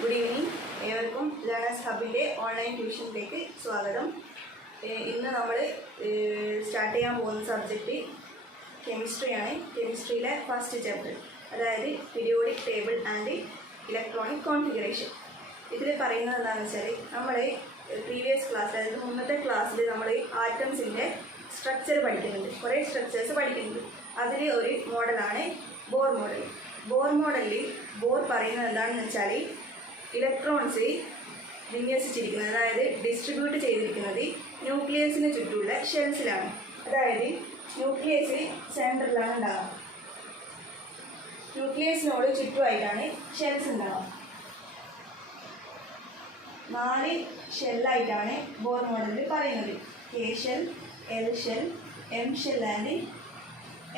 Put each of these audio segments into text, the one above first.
Good evening. ഏവർക്കും learners ഹബിൻ്റെ online ട്യൂഷനിലേക്ക് സ്വാഗതം. ഇന്ന് നമ്മൾ സ്റ്റാർട്ട് ചെയ്യാൻ പോകുന്ന സബ്ജക്റ്റ് കെമിസ്ട്രിയാണ്. കെമിസ്ട്രിയിലെ ഫസ്റ്റ് ചാപ്റ്റർ, അതായത് periodic table and electronic configuration. ഇതിൽ പറയുന്നത് എന്താണെന്ന് വെച്ചാൽ, നമ്മൾ പ്രീവിയസ് ക്ലാസ്, അതായത് മുന്നത്തെ ക്ലാസ്സിൽ നമ്മൾ ആറ്റംസിൻ്റെ സ്ട്രക്ചർ പഠിക്കുന്നുണ്ട്, കുറേ സ്ട്രക്ചേഴ്സ് പഠിക്കുന്നുണ്ട്. അതിൽ ഒരു മോഡലാണ് ബോർ മോഡൽ. ബോർ മോഡലിൽ ബോർ പറയുന്നത് എന്താണെന്ന് വെച്ചാൽ, ഇലക്ട്രോൺസ് വിന്യസിച്ചിരിക്കുന്നത്, അതായത് ഡിസ്ട്രിബ്യൂട്ട് ചെയ്തിരിക്കുന്നത് ന്യൂക്ലിയസിന് ചുറ്റുമുള്ള ഷെൽസിലാണ്. അതായത് ന്യൂക്ലിയസ് സെൻറ്ററിലാണ് ഉണ്ടാകുക, ന്യൂക്ലിയസിനോട് ചുറ്റുമായിട്ടാണ് ഷെൽസ് ഉണ്ടാവുക. 4 ഷെല്ലായിട്ടാണ് ബോർ മോഡലിൽ പറയുന്നത്: K shell, L shell, M shell and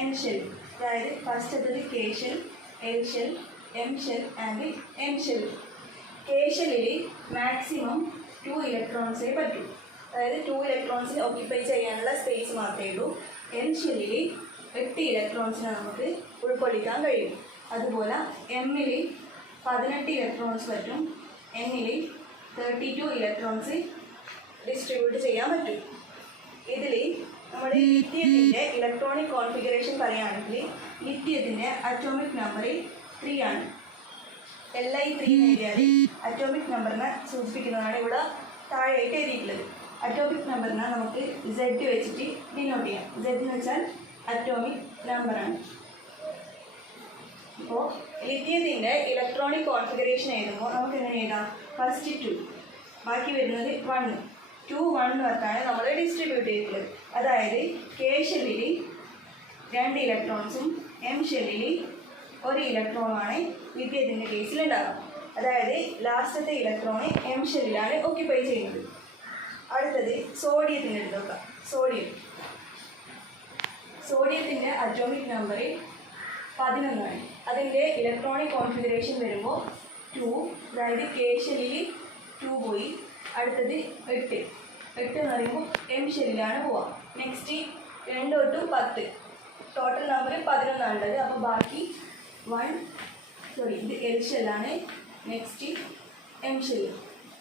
N shell. അതായത് ഫസ്റ്റത്തത് K shell, L shell, M shell and N shell. K ഷെല്ലിൽ മാക്സിമം 2 ഇലക്ട്രോൺസേ പറ്റൂ, അതായത് 2 ഇലക്ട്രോൺസിന് ഓക്യുപ്പൈ ചെയ്യാനുള്ള സ്പേസ് മാത്രമേ ഉള്ളൂ. എൻ ഷെല്ലിൽ 8 ഇലക്ട്രോൺസിനെ നമുക്ക് ഉൾക്കൊള്ളിക്കാൻ കഴിയും. അതുപോലെ എമ്മിൽ 18 ഇലക്ട്രോൺസ് പറ്റും, എന്നിൽ 32 ഇലക്ട്രോൺസ് ഡിസ്ട്രിബ്യൂട്ട് ചെയ്യാൻ പറ്റും. ഇതിൽ നമ്മൾ ലിഥിയത്തിൻ്റെ ഇലക്ട്രോണിക് കോൺഫിഗറേഷൻ പറയുകയാണെങ്കിൽ, ലിഥിയത്തിൻ്റെ അറ്റോമിക് നമ്പർ 3 ആണ്. Li3 എഴുതിയാൽ അറ്റോമിക് നമ്പറിനെ സൂചിപ്പിക്കുന്നതാണ് ഇവിടെ താഴെയായിട്ട് എഴുതിയിട്ടുള്ളത്. അറ്റോമിക് നമ്പറിനെ നമുക്ക് Z വെച്ചിട്ട് ഡിനോട്ട് ചെയ്യാം. Z എന്ന് വെച്ചാൽ അറ്റോമിക് നമ്പറാണ്. ഇപ്പോൾ ലിഥിയത്തിൻ്റെ ഇലക്ട്രോണിക് കോൺഫിഗറേഷൻ എഴുതുമ്പോൾ നമുക്ക് എങ്ങനെ എഴുതാം? ഫസ്റ്റ് 2, ബാക്കി വരുന്നത് 1. 2, 1 വർത്താണ് നമ്മൾ ഡിസ്ട്രിബ്യൂട്ട് ചെയ്തിട്ടുള്ളത്. അതായത് കെ ഷെല്ലിൽ 2 ഇലക്ട്രോൺസും എം ഷെല്ലിൽ 1 ഇലക്ട്രോണാണ് ലിഥിയത്തിൻ്റെ കേസിൽ ഉണ്ടാകുക. അതായത് ലാസ്റ്റത്തെ ഇലക്ട്രോണ് എം ഷെല്ലിലാണ് ഓക്യുപ്പൈ ചെയ്യുന്നത്. അടുത്തത് സോഡിയത്തിൻ്റെ എടുത്ത് നോക്കാം. സോഡിയത്തിൻ്റെ അറ്റോമിക് നമ്പർ 11 ആണ്. അതിൻ്റെ ഇലക്ട്രോണിക് കോൺഫിഗറേഷൻ വരുമ്പോൾ 2, അതായത് കെ ഷെല്ലിൽ 2 പോയി. അടുത്തത് 8 എന്ന് പറയുമ്പോൾ എം ഷെല്ലിലാണ് പോവുക. നെക്സ്റ്റ് 2 തൊട്ട് 10, ടോട്ടൽ നമ്പർ 11 ആണുള്ളത്. അപ്പോൾ ബാക്കി ഇത് എൽ ഷെല്ലാണ്. നെക്സ്റ്റ് എം ഷെല്ല്,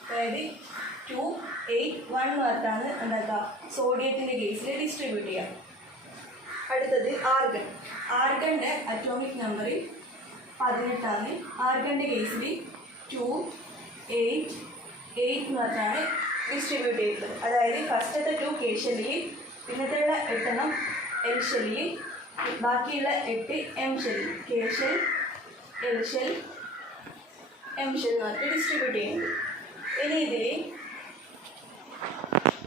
അതായത് 2, 8, 1 വർത്താണ് എന്താക്കുക സോഡിയത്തിൻ്റെ കേസിൽ ഡിസ്ട്രിബ്യൂട്ട് ചെയ്യുക. അടുത്തത് ആർഗണിൻ്റെ അറ്റോമിക് നമ്പർ 18 ആണ്. ആർഗണിൻ്റെ കേസിൽ 2, 8 എന്ന് പറഞ്ഞാണ് ഡിസ്ട്രിബ്യൂട്ട് ചെയ്തത്. അതായത് ഫസ്റ്റത്തെ 2 കെ ഷെല്ലിൽ, പിന്നത്തെയുള്ള 8 എൽ ഷെല്ലിൽ, ബാക്കിയുള്ള 8 എം ഷെല്ലിൽ. K shell, L shell, M shell എന്ന് പറഞ്ഞിട്ട് ഡിസ്ട്രിബ്യൂട്ട് ചെയ്യുന്നത്. ഇനി ഇതിൽ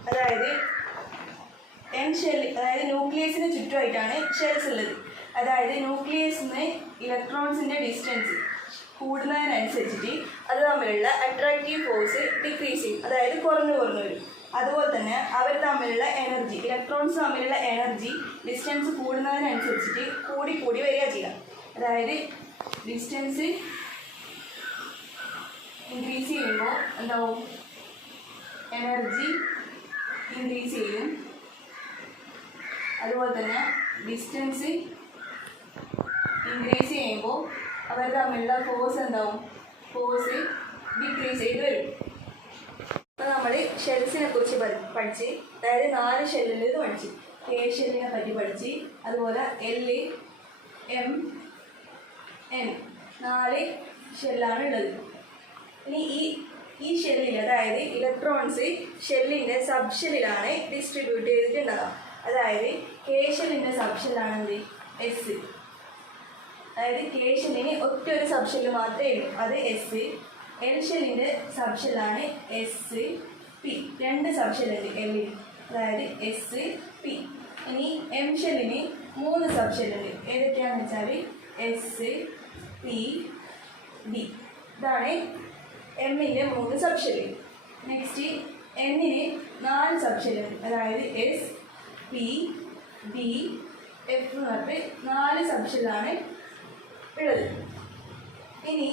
അതായത് എൻ ഷെൽ, അതായത് ന്യൂക്ലിയസിന് ചുറ്റുമായിട്ടാണ് ഷെൽസ് ഉള്ളത്. അതായത് ന്യൂക്ലിയസിന് ഇലക്ട്രോൺസിൻ്റെ ഡിസ്റ്റൻസ് കൂടുന്നതിനനുസരിച്ചിട്ട് അത് തമ്മിലുള്ള അട്രാക്റ്റീവ് ഫോഴ്സ് ഡിക്രീസ് ചെയ്യും, അതായത് കുറഞ്ഞു വരും. അതുപോലെ തന്നെ അവർ തമ്മിലുള്ള എനർജി, ഇലക്ട്രോൺസ് തമ്മിലുള്ള എനർജി ഡിസ്റ്റൻസ് കൂടുന്നതിനനുസരിച്ചിട്ട് കൂടി വരിക ചെയ്യാം. അതായത് ഡിസ്റ്റൻസ് ഇൻക്രീസ് ചെയ്യുമ്പോൾ എന്താവും? എനർജി ഇൻക്രീസ് ചെയ്യും. അതുപോലെ തന്നെ ഡിസ്റ്റൻസ് ഇൻക്രീസ് ചെയ്യുമ്പോൾ അവർ തമ്മിലുള്ള ഫോഴ്സ് എന്താവും? ഫോഴ്സ് ഡിക്രീസ് ചെയ്ത് വരും. അപ്പോൾ നമ്മൾ ഷെൽസിനെ കുറിച്ച് പഠിച്ച്, അതായത് 4 ഷെല്ലിൽ പഠിച്ച്, കെ ഷെല്ലിനെ പറ്റി പഠിച്ച്, അതുപോലെ എൽ, എം, എൻ 4 ഷെല്ലാണ് ഉള്ളത്. ഇനി ഈ ഷെല്ലിൽ, അതായത് ഇലക്ട്രോൺസ് ഷെല്ലിൻ്റെ സബ് ഷെല്ലിലാണ് ഡിസ്ട്രിബ്യൂട്ട് ചെയ്തിട്ടുണ്ടാകുക. അതായത് കെ ഷെല്ലിൻ്റെ സബ് ഷെല്ലാണെന്ത്? എസ്. അതായത് കെ ഷെല്ലിന് ഒറ്റൊരു സബ് ഷെല്ല് മാത്രമേ ഉള്ളൂ, അത് എസ്. എൽ ഷെല്ലിൻ്റെ സബ് ഷെല്ലാണ് എസ്, പി. 2 സബ് ഷെല്ലുണ്ട് എല്ലിൽ, അതായത് എസ്, പി. ഇനി എം ഷെല്ലിന് 3 സബ് ഷെല്ലുണ്ട്. ഏതൊക്കെയാണെന്ന് വെച്ചാൽ എസ്, പി, ഡി. ഇതാണ് എമ്മിൻ്റെ 3 സബ് ഷെല്ല്. നെക്സ്റ്റ് എന്നിന് 4 സബ് ഷെല്ലുണ്ട്, അതായത് എസ്, പി, ഡി, എഫ് എന്ന് പറഞ്ഞിട്ട് 4 സബ് ഷെല്ലാണ് ഉള്ളത്. ഇനി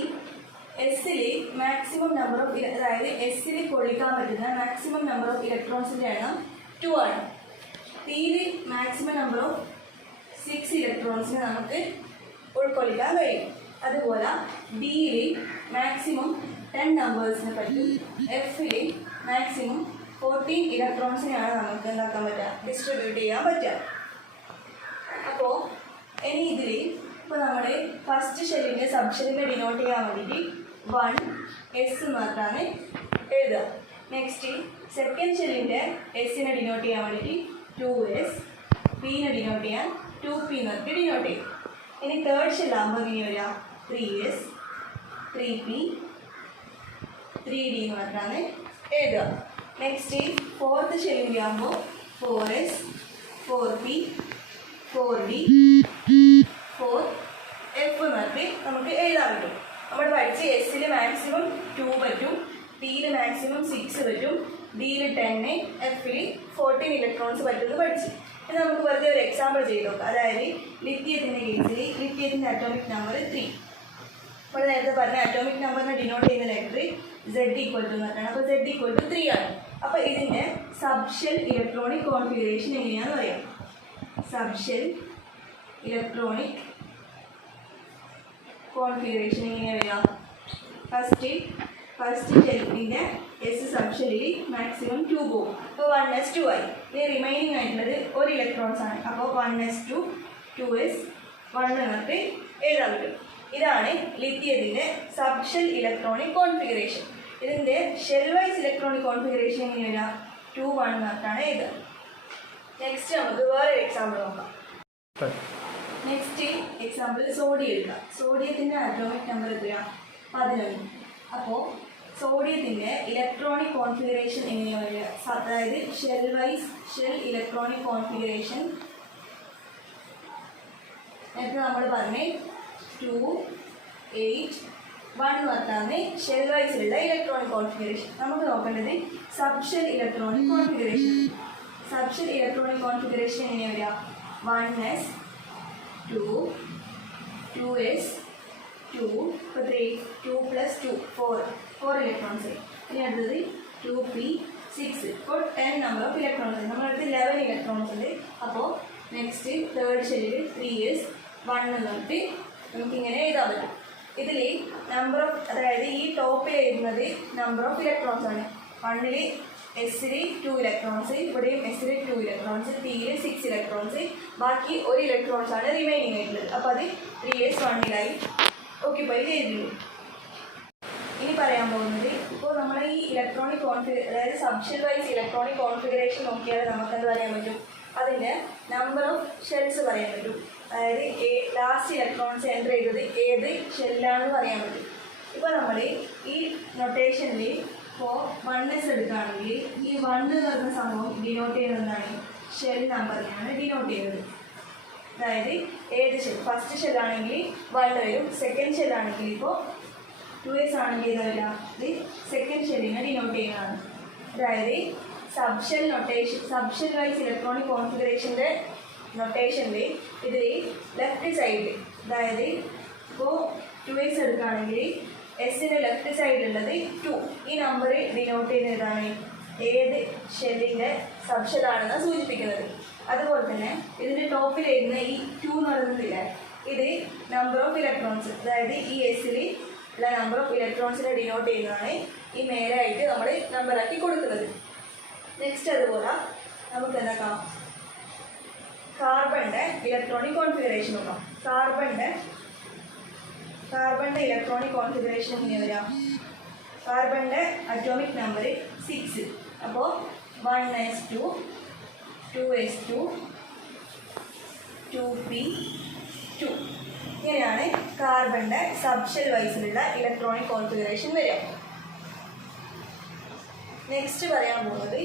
എസ്സിൽ മാക്സിമം നമ്പർ ഓഫ്, അതായത് എസ്സിൽ കൊള്ളിക്കാൻ പറ്റുന്ന മാക്സിമം നമ്പർ ഓഫ് ഇലക്ട്രോൺസിൻ്റെ എണ്ണം 2 ആണ്. പിയിൽ മാക്സിമം നമ്പർ ഓഫ് 6 ഇലക്ട്രോൺസിനെ നമുക്ക് ഉൾക്കൊള്ളിക്കാൻ കഴിയും. അതുപോലെ ഡിയിൽ മാക്സിമം 10 നമ്പേഴ്സിനെ പറ്റും. എഫിൽ മാക്സിമം 14 ഇലക്ട്രോൺസിനെയാണ് നമുക്ക് എന്താക്കാൻ പറ്റുക, ഡിസ്ട്രിബ്യൂട്ട് ചെയ്യാൻ പറ്റുക. അപ്പോൾ ഇനി ഇതിൽ ഇപ്പോൾ നമ്മൾ ഫസ്റ്റ് ഷെല്ലിൻ്റെ സബ് ഷെല്ലിനെ ഡിനോട്ട് ചെയ്യാൻ വേണ്ടിയിട്ട് 1s മാത്രമാണ് എഴുതുക. നെക്സ്റ്റ് സെക്കൻഡ് ഷെല്ലിൻ്റെ എസിനെ ഡിനോട്ട് ചെയ്യാൻ വേണ്ടിയിട്ട് 2s, പിനെ ഡിനോട്ട് ചെയ്യാൻ 2p എന്നൊക്കെ ഡിനോട്ട് ചെയ്യും. ഇനി തേർഡ് ഷെല്ലാകുമ്പോൾ ഇങ്ങനെ വരിക 3s, 3p, 3d എന്ന് പറഞ്ഞാണ് എഴുതുക. നെക്സ്റ്റ് ഫോർത്ത് ഷെല്ലിൻ്റെ ആകുമ്പോൾ 4s, 4p, 4d, 4f എന്ന് പറഞ്ഞിട്ട് നമുക്ക് എഴുതാൻ പറ്റും. നമ്മൾ പഠിച്ച് എസിൽ മാക്സിമം 2 പറ്റും, പിയിൽ മാക്സിമം 6 പറ്റും, ഡിയിൽ 10, എഫിൽ 14 ഇലക്ട്രോൺസ് പറ്റുമെന്ന് പഠിച്ചു. ഇനി നമുക്ക് വെറുതെ ഒരു എക്സാമ്പിൾ ചെയ്ത് നോക്കാം. അതായത് ലിത്തിയത്തിൻ്റെ കേസിൽ ലിത്തിയത്തിൻ്റെ അറ്റോമിക് നമ്പർ 3. നമ്മൾ നേരത്തെ പറഞ്ഞ അറ്റോമിക് നമ്പറിനെ ഡിനോട്ട് ചെയ്യുന്ന ലെറ്റർ Z ഈക്വൽ ടു എന്ന് പറഞ്ഞാണ്. അപ്പോൾ Z ഈക്വൽ ടു 3 ആണ്. അപ്പോൾ ഇതിൻ്റെ സബ്ഷെൽ ഇലക്ട്രോണിക് കോൺഫിഗറേഷൻ എങ്ങനെയാണെന്ന് പറയാം. സബ്ഷെൽ ഇലക്ട്രോണിക് കോൺഫിഗറേഷൻ എങ്ങനെയാണ് വരിക? ഫസ്റ്റ് ഷെല്ലിൻ്റെ എസ് സബ്ഷെല്ലിൽ മാക്സിമം 2 പോകും. അപ്പോൾ 1s 2 ആയി. ഇനി റിമൈനിങ് ആയിട്ടുള്ളത് ഒരു ഇലക്ട്രോൺസ് ആണ്. അപ്പോൾ 1s 2, 2s 1 എന്നിട്ട് എഴുതാൻ പറ്റും. ഇതാണ് ലിത്തിയത്തിൻ്റെ സബ്ഷെൽ ഇലക്ട്രോണിക് കോൺഫിഗറേഷൻ. ഇതിൻ്റെ ഷെൽ വൈസ് ഇലക്ട്രോണിക് കോൺഫിഗറേഷൻ എങ്ങനെ വരിക? 2 1 എന്നിട്ടാണ് എഴുതുക. നെക്സ്റ്റ് നമുക്ക് വേറെ എക്സാമ്പിൾ നോക്കാം. നെക്സ്റ്റ് എക്സാമ്പിൾ സോഡിയം എടുക്കാം. സോഡിയത്തിൻ്റെ അറ്റോമിക് നമ്പർ എത്രയാണ്? 11. അപ്പോൾ സോഡിയത്തിൻ്റെ ഇലക്ട്രോണിക് കോൺഫിഗറേഷൻ എങ്ങനെയാണ് വരിക? അതായത് ഷെൽ ഇലക്ട്രോണിക് കോൺഫിഗറേഷൻ നേരത്തെ നമ്മൾ പറഞ്ഞ് 2 8 1 എന്ന് പറഞ്ഞാൽ ഷെൽ വൈസിലുള്ള ഇലക്ട്രോണിക് കോൺഫിഗറേഷൻ. നമുക്ക് നോക്കേണ്ടത് subshell electronic configuration. Subshell electronic configuration എങ്ങനെയാണ് വരിക? 1s 2, 2s 2, ഇപ്പോൾ 3, 2 + 2 4 ഇലക്ട്രോൺസ്. ഇനി അടുത്തത് 2p 6. ഇപ്പോൾ 10 നമ്പർ ഓഫ് ഇലക്ട്രോൺസ്. നമ്മളടുത്ത് 11 ഇലക്ട്രോൺസ് ഉണ്ട്. അപ്പോൾ നെക്സ്റ്റ് തേർഡ് ഷെല്ലിൽ 3s 1 എന്ന് പറഞ്ഞിട്ട് നമുക്കിങ്ങനെ എഴുതാൻ പറ്റും. ഇതിൽ നമ്പർ ഓഫ്, അതായത് ഈ ടോപ്പിൽ എഴുതുന്നത് നമ്പർ ഓഫ് ഇലക്ട്രോൺസ് ആണ്. 1ൽ എസിൽ 2 ഇലക്ട്രോൺസ്, ഇവിടെയും എസിൽ 2 ഇലക്ട്രോൺസ്, പിയിൽ 6 ഇലക്ട്രോൺസ്, ബാക്കി 1 ഇലക്ട്രോൺസ് ആണ് റിമൈനിങ് ആയിട്ടുള്ളത്. അപ്പോൾ അത് 3s 1ലായി ഓക്യുപ്പൈ ചെയ്തിട്ടുണ്ട്. ഇനി പറയാൻ പോകുന്നത് ഇപ്പോൾ നമ്മൾ ഈ ഇലക്ട്രോണിക് അതായത് സബ്ഷെൽ വൈസ് ഇലക്ട്രോണിക് കോൺഫിഗറേഷൻ നോക്കിയാൽ നമുക്ക് എന്ത് പറയാൻ പറ്റും? അതിൻ്റെ നമ്പർ ഓഫ് ഷെൽസ് പറയാൻ പറ്റും. അതായത് ലാസ്റ്റ് ഇലക്ട്രോൺസ് എൻ്റർ ചെയ്തത് ഏത് ഷെല്ലാണെന്ന് പറയാൻ പറ്റും. ഇപ്പോൾ നമ്മൾ ഈ നൊട്ടേഷനിൽ ഇപ്പോൾ 1s എടുക്കുകയാണെങ്കിൽ ഈ 1 എന്ന് പറയുന്ന സംഭവം ഡിനോട്ട് ചെയ്യുന്നതാണ് ഷെൽ നമ്പറിനെയാണ് ഡിനോട്ട് ചെയ്യുന്നത്. അതായത് ഏത് ഷെൽ, ഫസ്റ്റ് ഷെല്ലാണെങ്കിൽ 1 വരും, സെക്കൻഡ് ഷെല്ലാണെങ്കിൽ ഇപ്പോൾ 2s ആണെങ്കിൽ ഇത് വരിക, ഇത് സെക്കൻഡ് ഷെല്ലിനെ ഡിനോട്ട് ചെയ്യുന്നതാണ്. അതായത് സബ്ഷെൽ വൈസ് ഇലക്ട്രോണിക് കോൺഫിഗറേഷൻ്റെ നൊട്ടേഷനിൽ ഇതിൽ ലെഫ്റ്റ് സൈഡിൽ, അതായത് ഇപ്പോൾ 2s എടുക്കുകയാണെങ്കിൽ എസിൻ്റെ ലെഫ്റ്റ് സൈഡിലുള്ളത് 2. ഈ നമ്പർ ഡിനോട്ട് ചെയ്യുന്നതാണ് ഏത് ഷെല്ലിൻ്റെ സബ്ഷെല്ലാണെന്ന് സൂചിപ്പിക്കുന്നത്. അതുപോലെ തന്നെ ഇതിൻ്റെ ടോപ്പിൽ എഴുതുന്ന ഈ 2 എന്ന് പറയുന്നതില്ല, ഇത് നമ്പർ ഓഫ് ഇലക്ട്രോൺസ്, അതായത് ഈ എസിൽ ഉള്ള നമ്പർ ഓഫ് ഇലക്ട്രോൺസിനെ ഡിനോട്ട് ചെയ്യുന്നതാണ് ഈ മേലായിട്ട് നമ്മൾ നമ്പറാക്കി കൊടുക്കുന്നത്. നെക്സ്റ്റ് അതുപോലെ നമുക്ക് എന്താക്കാം, കാർബണിൻ്റെ ഇലക്ട്രോണിക് കോൺഫിഗറേഷൻ നോക്കാം. കാർബണിൻ്റെ ഇലക്ട്രോണിക് കോൺഫിഗറേഷൻ എങ്ങനെ വരാം? കാർബണിൻ്റെ അറ്റോമിക് നമ്പർ 6. അപ്പോൾ 1s2, 2s2, 2p2. ഇങ്ങനെയാണ് കാർബണിൻ്റെ സബ്ഷെൽ വൈസിലുള്ള ഇലക്ട്രോണിക് കോൺഫിഗറേഷൻ വരിക. നെക്സ്റ്റ് പറയാൻ പോകുന്നത്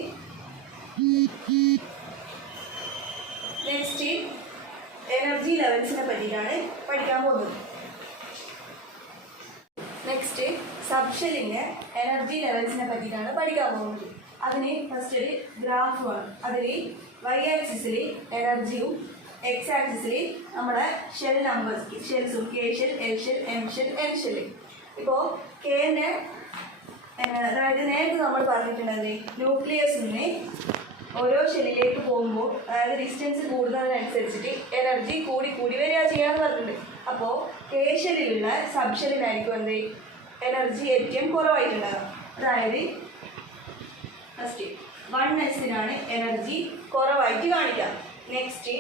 എനർജി ലെവൽസിനെ പറ്റിയിട്ടാണ് പഠിക്കാൻ പോകുന്നത്. നെക്സ്റ്റ് സബ്ഷെല്ലിൻ്റെ എനർജി ലെവൽസിനെ പറ്റിയിട്ടാണ് പഠിക്കാൻ പോകുന്നത്. അതിന് ഫസ്റ്റ് ഒരു ഗ്രാഫ് വേണം. അതിൽ y ആക്സിസിൽ എനർജിയും എക്സ് ആക്സിസിൽ നമ്മുടെ ഷെൽ നമ്പേഴ്സ്, ഷെൽസും K shell, L shell, M shell, N shell. ഇപ്പോൾ കെൻ്റെ അതായത് നേരത്തെ നമ്മൾ പറഞ്ഞിട്ടുള്ളത് ന്യൂക്ലിയസിന് ഓരോ ഷെല്ലിലേക്ക് പോകുമ്പോൾ അതായത് ഡിസ്റ്റൻസ് കൂടുന്നതിനനുസരിച്ചിട്ട് എനർജി കൂടി വരിക ചെയ്യാമെന്ന് പറഞ്ഞിട്ടുണ്ട്. അപ്പോൾ കെ ഷെല്ലിലുള്ള സബ് ഷെല്ലിനായിരിക്കും എന്ത് എനർജി ഏറ്റവും കുറവായിട്ടുണ്ടാകുക. അതായത് ഫസ്റ്റ് 1s എനർജി കുറവായിട്ട് കാണിക്കാം. നെക്സ്റ്റ്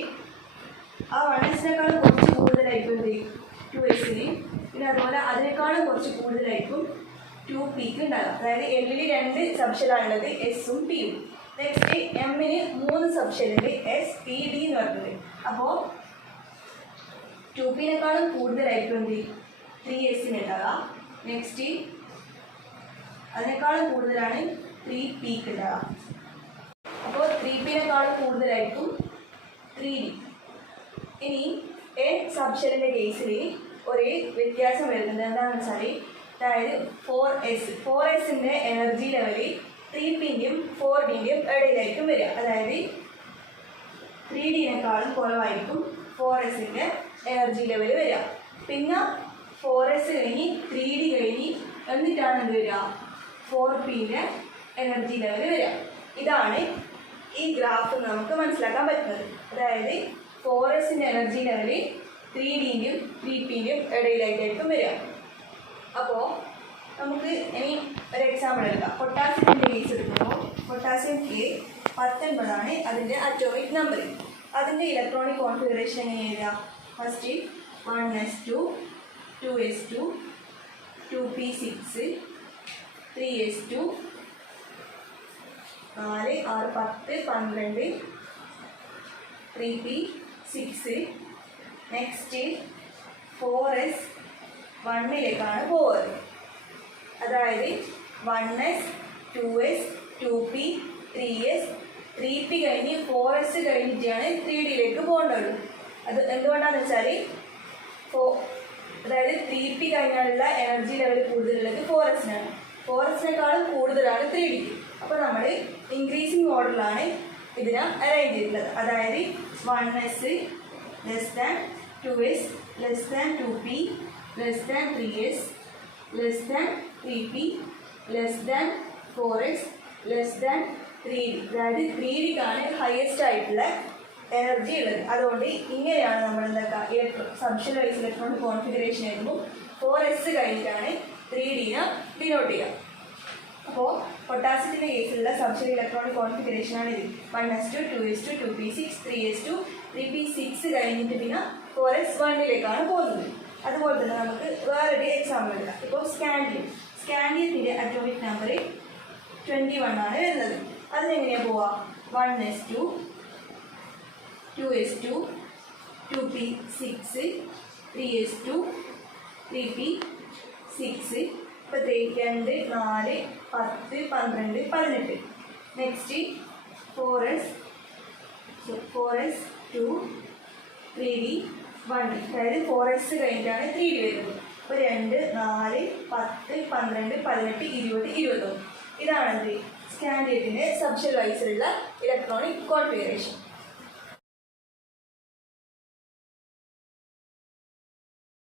ആ 1s കുറച്ച് കൂടുതലായിരിക്കും എന്ത് 2s. പിന്നെ അതുപോലെ അതിനേക്കാളും കുറച്ച് കൂടുതലായിരിക്കും 2p ഉണ്ടാകുക. അതായത് എല്ലിൽ 2 സബ്ഷെല്ലാണുള്ളത്, എസും പിയും. നെക്സ്റ്റ് എമ്മിന് 3 സബ്ഷെല്ലുണ്ട്, എസ് പി ഡി എന്ന് പറഞ്ഞത്. അപ്പോൾ 2p കൂടുതലായിരിക്കും എന്ത് 3s ഉണ്ടാകുക. നെക്സ്റ്റ് അതിനേക്കാളും കൂടുതലാണ് 3p ഉണ്ടാകുക. അപ്പോൾ 3p കൂടുതലായിരിക്കും 3d. ഇനി എൻ സബ്ഷെല്ലിൻ്റെ കേസിൽ ഒരു വ്യത്യാസം വരുന്നത് എന്താണെന്ന് വെച്ചാൽ, അതായത് 4s എനർജി ലെവൽ 3pൻ്റെയും 4dൻ്റെയും ഇടയിലായിരിക്കും വരിക. അതായത് 3d കുറവായിരിക്കും 4s എനർജി ലെവൽ വരിക. പിന്നെ 4s കഴിഞ്ഞ് 3d കഴിഞ്ഞ് എന്നിട്ടാണ് എന്ത് വരിക 4p എനർജി ലെവൽ വരിക. ഇതാണ് ഈ ഗ്രാഫ് നമുക്ക് മനസ്സിലാക്കാൻ പറ്റുന്നത്. അതായത് 4s എനർജി ലെവൽ 3dൻ്റെയും 3pൻ്റെയും ഇടയിലായിട്ടായിരിക്കും വരിക. അപ്പോൾ നമുക്ക് ഇനി ഒരു എക്സാമ്പിൾ എടുക്കാം. പൊട്ടാസ്യത്തിൻ്റെ കേസ് എടുക്കുമ്പോൾ പൊട്ടാസ്യം K19 അതിൻ്റെ അറ്റോമിക് നമ്പർ. അതിൻ്റെ ഇലക്ട്രോണിക് കോൺഫിഗറേഷൻ എങ്ങനെയാണ്? First 1s2 2s2 2p6 3s2 4 6 10 12 3p6. Next 4s 1ലേക്കാണ് പോവുന്നത്. അതായത് 1s 2s 2p 3s 3p കഴിഞ്ഞ് 4s കഴിഞ്ഞിട്ടാണ് 3dയിലേക്ക് പോകേണ്ടത്. അത് എന്തുകൊണ്ടാണെന്ന് വെച്ചാൽ അതായത് 3p കഴിഞ്ഞാലുള്ള എനർജി ലെവൽ കൂടുതലുള്ളത് 4s. 4s കൂടുതലാണ് 3d. അപ്പോൾ നമ്മൾ ഇൻക്രീസിങ് ഓർഡറിലാണ് ഇതിനെ അറേഞ്ച് ചെയ്തിട്ടുള്ളത്. അതായത് 1s less than 2s less than 2p less than 3s less than 3p less than 4s less than 3d. അതായത് 3dക്കാണ് ഹയസ്റ്റ് ആയിട്ടുള്ള എനർജി ഉള്ളത്. അതുകൊണ്ട് ഇങ്ങനെയാണ് നമ്മൾ എന്താക്കുക സബ്ഷെൽ വൈസ് ഇലക്ട്രോണിക് കോൺഫിഗറേഷൻ എഴുതുമ്പോൾ 4s കഴിഞ്ഞിട്ടാണ് 3dനെ ഡിനോട്ട് ചെയ്യുക. അപ്പോൾ പൊട്ടാസ്യത്തിൻ്റെ കേസിലുള്ള സബ്ഷെൽ ഇലക്ട്രോണിക് കോൺഫിഗറേഷനാണ് ഇത്. 1s2 2s2 2p6 3s2 3p6 കഴിഞ്ഞിട്ട് പിന്നെ 4s 1ലേക്കാണ് പോകുന്നത്. അതുപോലെ തന്നെ നമുക്ക് വേറൊരു എക്സാമ്പിൾ എടുക്കാം. ഇപ്പോൾ സ്കാൻഡിയത്തിൻ്റെ അറ്റോമിക് നമ്പർ 21 ആണ് വരുന്നത്. അതിനെങ്ങനെയാണ് പോവുക? 1s2 2s2 2p6 3s2 3p6. ഇപ്പോൾ 2 4 10 12 18. Next 4s 2 3d 1d. അതായത് 4s കഴിഞ്ഞിട്ടാണ് 3d വരുന്നത്. അപ്പോൾ 2 4 10 12 18 20 21. ഇതാണ് സ്കാൻഡിയത്തിൻ്റെ സബ്ഷെൽ വൈസിലുള്ള ഇലക്ട്രോണിക് കോൺഫിഗറേഷൻ.